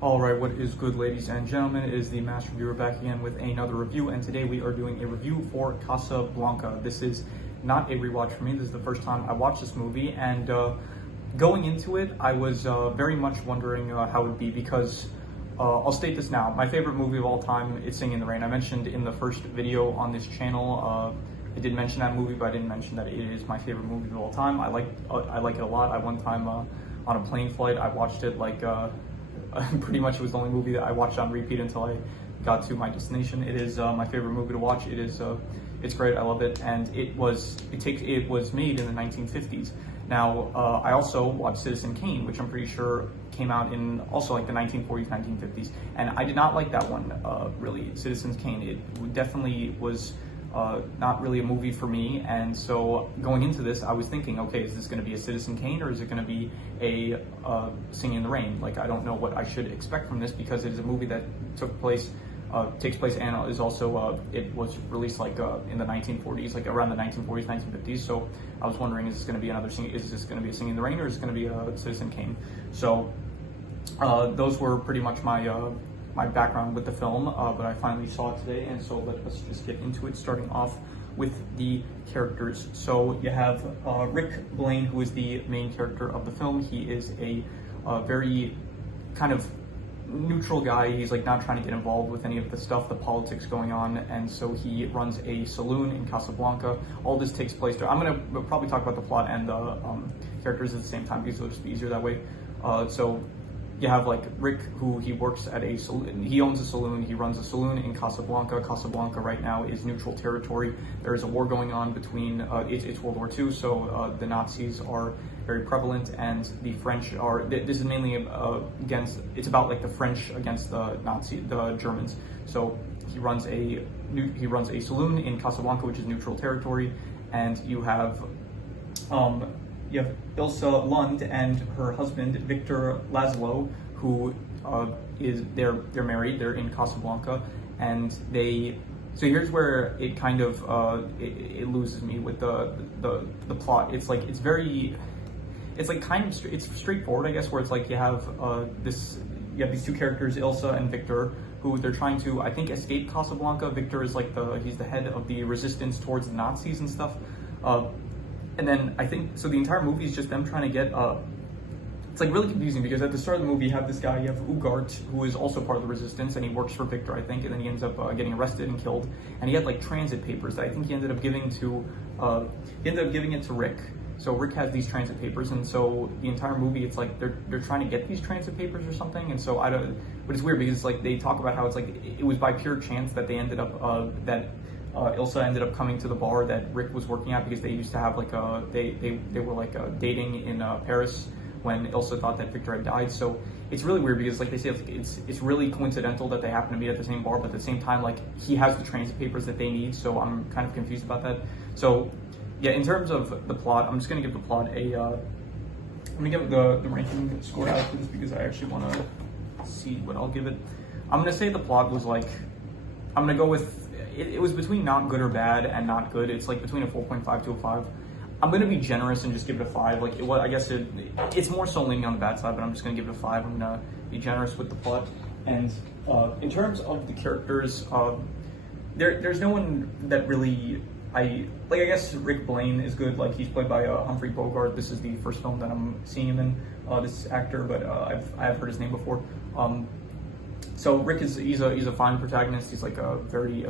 Alright, what is good, ladies and gentlemen? It is the Master Reviewer back again with another review, and today we are doing a review for Casablanca. This is not a rewatch for me. This is the first time I watched this movie, and going into it, I was very much wondering how it would be, because I'll state this now. My favorite movie of all time is Singing in the Rain. I mentioned in the first video on this channel, I did mention that movie, but I didn't mention that it is my favorite movie of all time. I like it a lot. I one time on a plane flight, I watched it like pretty much it was the only movie that I watched on repeat until I got to my destination. It is my favorite movie to watch. It is it's great. I love it, and it was made in the 1950s. Now I also watched Citizen Kane, which I'm pretty sure came out in also like the 1940s, 1950s, and I did not like that one really. Citizen Kane, it definitely was not really a movie for me, and so going into this, I was thinking, okay, is this going to be a Citizen Kane or is it going to be a Singing in the Rain? Like, I don't know what I should expect from this, because it is a movie that takes place and is also it was released like in the 1940s, like around the 1940s, 1950s. So I was wondering, is this going to be is this going to be a Singing in the Rain, or is it going to be a Citizen Kane? So those were pretty much my background with the film, but I finally saw it today, and so let us just get into it, starting off with the characters. So you have Rick Blaine, who is the main character of the film. He is a very kind of neutral guy. He's like not trying to get involved with any of the stuff, the politics going on, and so he runs a saloon in Casablanca. All this takes place there. I'm going to probably talk about the plot and the characters at the same time, because it'll just be easier that way. So you have like Rick, who he works at a saloon. He owns a saloon. He runs a saloon in Casablanca. Casablanca right now is neutral territory. There is a war going on between, it's World War II, so the Nazis are very prevalent, and the French are, this is mainly it's about like the French against the Germans. So he runs a saloon in Casablanca, which is neutral territory, and you have Ilsa Lund and her husband Victor Laszlo, who they're married. They're in Casablanca, and so here's where it kind of it loses me with the plot. It's like it's straightforward, I guess, where it's like you have these two characters, Ilsa and Victor, who they're trying to, I think, escape Casablanca. Victor is like he's the head of the resistance towards the Nazis and stuff. And then I think, so the entire movie is just them trying to get, it's like really confusing, because at the start of the movie you have this guy, you have Ugart, who is also part of the resistance, and he works for Victor, I think, and then he ends up getting arrested and killed. And he had like transit papers that I think he ended up giving it to Rick. So Rick has these transit papers, and so the entire movie, it's like they're trying to get these transit papers or something. And so but it's weird, because it's like they talk about how it's like it was by pure chance that they ended up Ilsa ended up coming to the bar that Rick was working at, because they used to have like they were like dating in Paris when Ilsa thought that Victor had died. So it's really weird, because like they say, it's really coincidental that they happen to be at the same bar, but at the same time, like he has the transit papers that they need. So I'm kind of confused about that. So yeah, in terms of the plot, I'm just gonna give the plot I'm gonna give the ranking score out for this, because I actually want to see what I'll give it. I'm gonna say the plot was like, I'm gonna go with, it was between not good or bad and not good. It's like between a 4.5 to a 5. I'm gonna be generous and just give it a 5. Like I guess it's more so leaning on the bad side, but I'm just gonna give it a 5. I'm gonna be generous with the plot. And in terms of the characters, there's no one that really I guess Rick Blaine is good. Like, he's played by Humphrey Bogart. This is the first film that I'm seeing him in, this actor, but I've heard his name before. So Rick he's a fine protagonist. He's like a very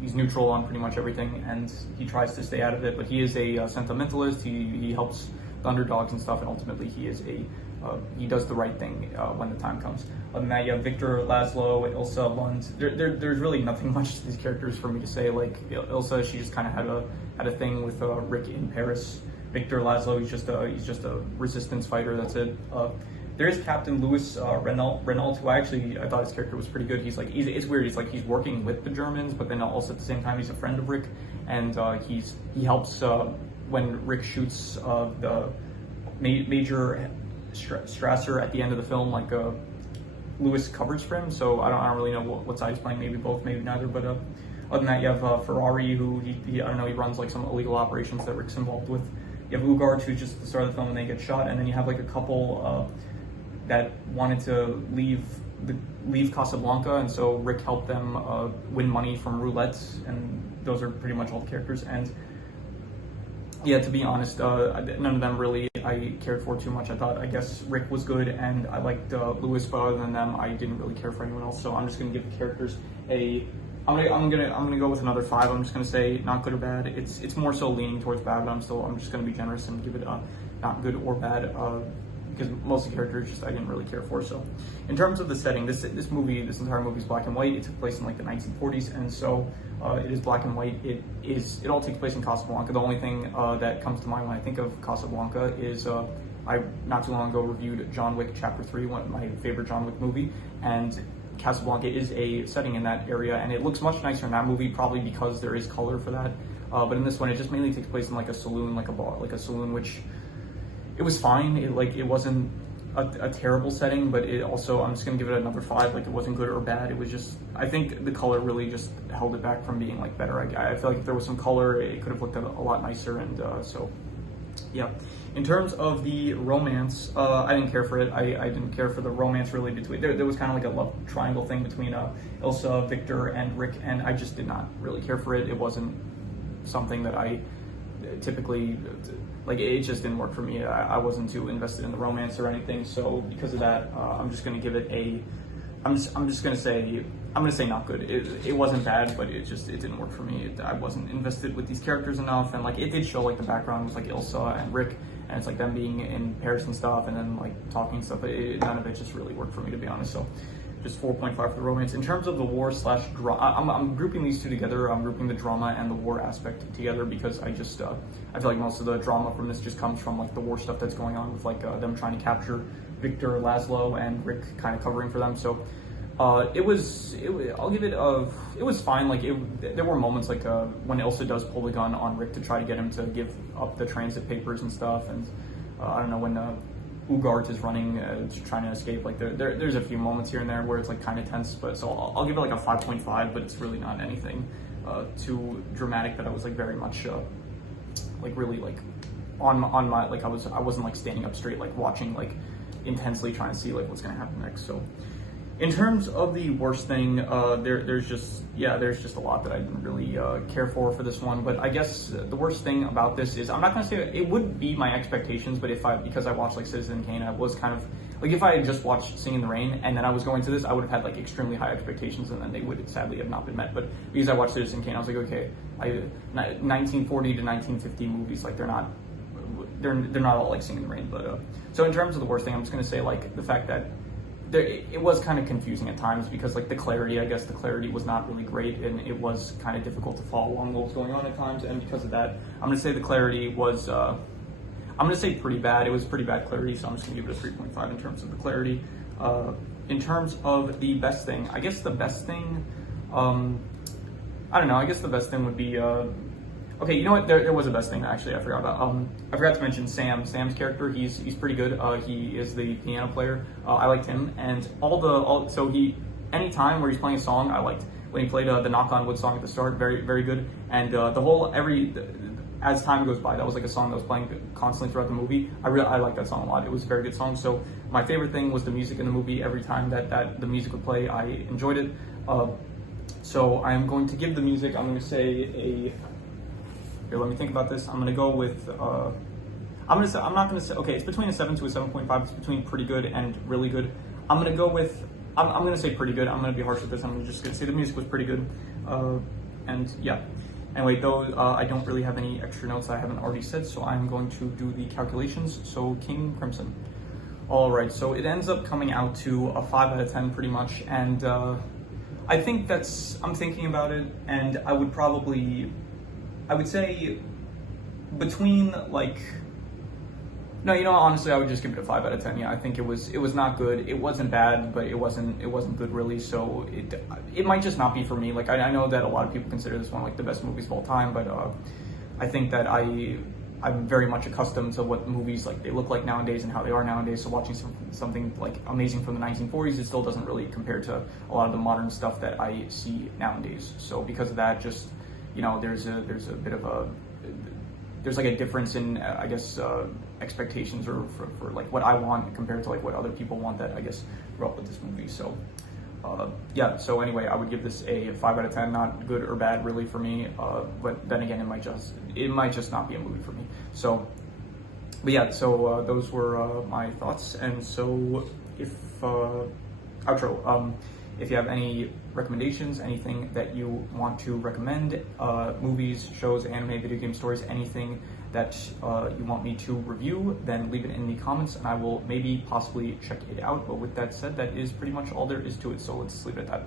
he's neutral on pretty much everything, and he tries to stay out of it, but he is a sentimentalist. He helps the underdogs and stuff, and ultimately he does the right thing when the time comes. Other than that, you have Victor Laszlo, Ilsa Lund. There's really nothing much to these characters for me to say. Like Ilsa, she just kind of had a thing with Rick in Paris. Victor Laszlo, he's just a resistance fighter. That's it. There is Captain Louis Renault, who I thought his character was pretty good. It's weird. He's working with the Germans, but then also at the same time he's a friend of Rick, and he helps when Rick shoots the Major Strasser at the end of the film. Like Louis covers for him, so I don't really know what side he's playing. Maybe both, maybe neither. But other than that, you have Ferrari, who he runs like some illegal operations that Rick's involved with. You have Ugart, who's just at the start of the film and they get shot, and then you have like a couple that wanted to leave Casablanca, and so Rick helped them win money from roulette, and those are pretty much all the characters. And yeah, to be honest, none of them really I cared for too much. I guess Rick was good, and I liked Louis, but other than them, I didn't really care for anyone else. So I'm just gonna give the characters I'm gonna go with another 5. I'm just gonna say not good or bad. It's more so leaning towards bad, but I'm just gonna be generous and give it not good or bad, because most of the characters just I didn't really care for. So in terms of the setting, this entire movie is black and white. It took place in like the 1940s, and so it is black and white. It all takes place in Casablanca. The only thing that comes to mind when I think of Casablanca is I not too long ago reviewed John Wick Chapter 3, my favorite John Wick movie, and Casablanca is a setting in that area, and it looks much nicer in that movie, probably because there is color for that. But in this one, it just mainly takes place in like a saloon, like a bar, like a saloon, which it was fine. It wasn't a terrible setting, but it also, I'm just gonna give it another 5. Like, it wasn't good or bad. It was just, I think the color really just held it back from being like better. I feel like if there was some color, it could have looked a lot nicer, and so yeah. In terms of the romance, I didn't care for it. I didn't care for the romance really between, there was kind of like a love triangle thing between Ilsa, Victor, and Rick, and I just did not really care for it. It wasn't something that I typically, like, it just didn't work for me. I wasn't too invested in the romance or anything, so because of that, I'm just gonna give it I'm just gonna say not good. It wasn't bad, but it didn't work for me. I wasn't invested with these characters enough, and like it did show like the background was like Ilsa and Rick, and it's like them being in Paris and stuff, and then like talking and stuff. But none of it just really worked for me, to be honest. So just 4.5 for the romance. In terms of the war slash drama, I'm grouping these two together. I'm grouping the drama and the war aspect together because I feel like most of the drama from this just comes from like the war stuff that's going on with like them trying to capture Victor, Laszlo, and Rick kind of covering for them. So I'll give it it was fine. Like there were moments like when Ilsa does pull the gun on Rick to try to get him to give up the transit papers and stuff, and I don't know, when Ugart is running, trying to escape. Like there's a few moments here and there where it's like kind of tense, but so I'll give it like a 5.5, but it's really not anything too dramatic that I was like very much like really like on my, like I wasn't like standing up straight, like watching like intensely trying to see like what's gonna happen next. So in terms of the worst thing, there's just a lot that I didn't really care for this one. But I guess the worst thing about this is, I'm not gonna say it would be my expectations, but because I watched like Citizen Kane, I was kind of like, if I had just watched Singing in the Rain and then I was going to this, I would have had like extremely high expectations, and then they would sadly have not been met. But because I watched Citizen Kane, I was like, okay, 1940 to 1950 movies, like they're not all like Singing in the Rain. But so in terms of the worst thing, I'm just gonna say like the fact that it was kind of confusing at times, because like the clarity was not really great, and it was kind of difficult to follow along what was going on at times. And because of that, I'm gonna say the clarity was I'm gonna say pretty bad. It was pretty bad clarity, so I'm just gonna give it a 3.5 in terms of the clarity. In terms of the best thing, I guess the best thing, I don't know, I guess the best thing would be okay, you know what? There was a best thing actually I forgot about. I forgot to mention Sam. Sam's character, he's pretty good. He is the piano player. I liked him, and any time where he's playing a song, I liked. When he played the Knock on Wood song at the start, very very good. And as time goes by, that was like a song that was playing constantly throughout the movie. I liked that song a lot. It was a very good song. So my favorite thing was the music in the movie. Every time that the music would play, I enjoyed it. So I'm going to give the music, I'm going to say here, let me think about this. I'm gonna go with I'm not gonna say, okay, it's between a 7 to a 7.5. It's between pretty good and really good. I'm gonna go with I'm gonna say pretty good. I'm gonna be harsh with this. I'm just gonna say the music was pretty good. And yeah. Anyway, though, I don't really have any extra notes I haven't already said, so I'm going to do the calculations. So King Crimson. All right, so it ends up coming out to a 5 out of 10 pretty much, and I think I'm thinking about it, and I would say between like, no, you know, honestly, I would just give it a 5 out of 10. Yeah, I think it was not good. It wasn't bad, but it wasn't good really. So it might just not be for me. Like I know that a lot of people consider this one like the best movies of all time, but I think that I'm very much accustomed to what movies like they look like nowadays and how they are nowadays. So watching something like amazing from the 1940s, it still doesn't really compare to a lot of the modern stuff that I see nowadays. So because of that, just, you know, there's a bit of there's like a difference in I guess expectations or for like what I want compared to like what other people want that I guess grew up with this movie. So yeah, so anyway, I would give this a 5 out of 10, not good or bad really for me, but then again, it might just not be a movie for me. So, but yeah, so those were my thoughts, and so if outro, if you have any recommendations, anything that you want to recommend, movies, shows, anime, video game stories, anything that you want me to review, then leave it in the comments and I will maybe possibly check it out. But with that said, that is pretty much all there is to it, so let's leave it at that.